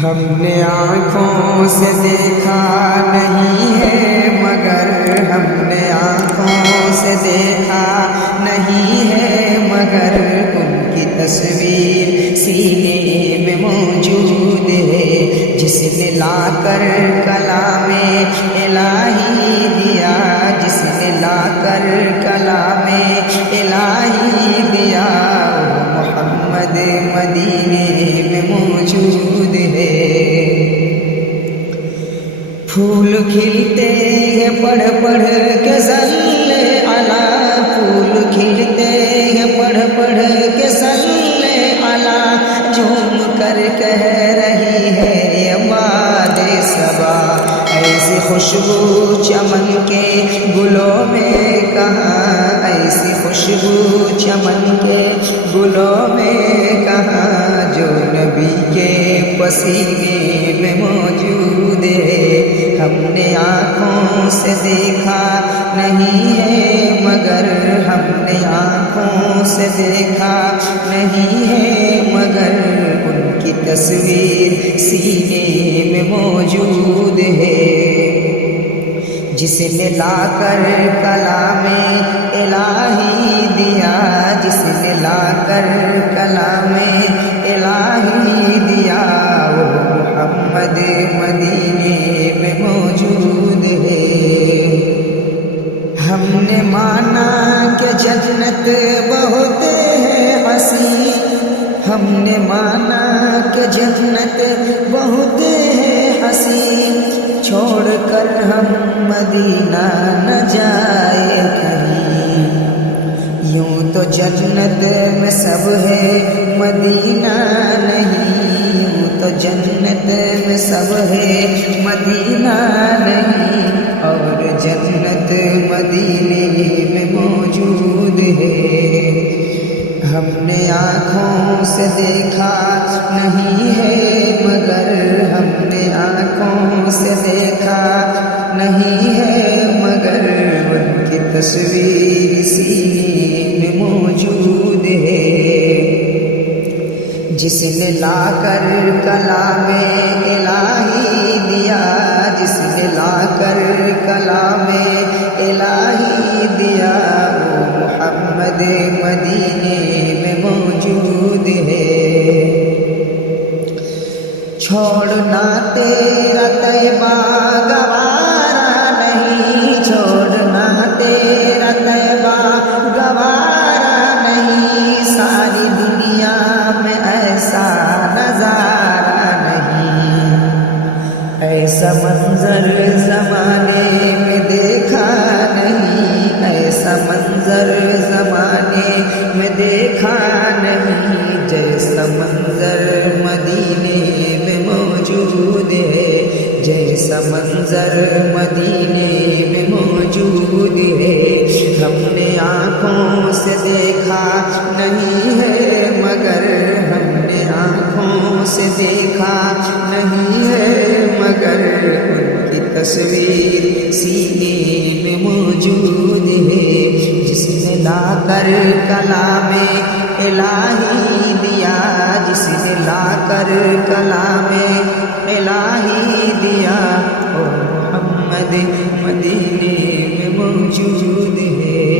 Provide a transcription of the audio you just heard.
ہم نے آنکھوں سے دیکھا نہیں ہے مگر ہم نے آنکھوں سے دیکھا نہیں ہے مگر ان کی تصویر سینے میں موجود ہے، جس نے لا کر کلام الہی دیا، جس نے لا کر کلام الہی دیا، محمد مدینے میں موجود ہے۔ پھول کھلتے ہیں پڑھ پڑھ کے صلی علی، پھول کھلتے ہیں پڑھ پڑھ کے صلی علی، جھوم کر کہہ رہی ہے یہ باد صبا، ایسی خوشبو چمن کے گلوں میں کہاں، ایسی خوشبو چمن کے گلوں میں کہاں، جو نبی کے پسینے میں موجود ہے۔ ہم نے آنکھوں سے دیکھا نہیں ہے مگر ہم نے آنکھوں سے دیکھا نہیں ہے مگر ان کی تصویر سینے میں موجود ہے، جس نے لا کر کلام الہی دیا، جس نے لا کر کلام الہی دیا، وہ محمد مدینے میں موجود ہے۔ ہم نے مانا کہ جنت بہت ہے حسین، ہم نے مانا کہ جنت بہت ہے حسین، چھوڑ کر ہم مدینہ نہ جائے کہیں، یوں تو جنت میں سب ہے مدینہ نہیں، یوں تو جنت میں سب ہے مدینہ نہیں، اور جنت مدینے میں موجود ہے۔ ہم نے آنکھوں سے دیکھا نہیں ہے مگر ہم نے آنکھوں سے دیکھا نہیں ہے مگر ان کی تصویر سینے میں موجود ہے، جس نے لا کر کلام الہی دیا، جس نے لا کر کلام الہی دیا، وہ محمد مدینے میں موجود ہے۔ چھوڑنا تیرا طیبہ گوارا نہیں، چھوڑنا تیرا طیبہ گوارا نہیں، ساری دنیا میں ایسا نظارہ نہیں، ایسا منظر زمانے میں دیکھا نہیں، ایسا منظر زمانے میں دیکھا نہیں، جیسا منظر مدینے میں موجود ہے، جیسا منظر مدینے میں موجود ہے۔ ہم نے آنکھوں سے دیکھا نہیں ہے مگر ہم نے آنکھوں سے دیکھا نہیں ہے مگر ان کی تصویر سینے میں موجود ہے، جس نے لا کر کلام الہی دیا، جس نے لا کر کلام الہی دیا، وہ محمد مدینے میں موجود ہے۔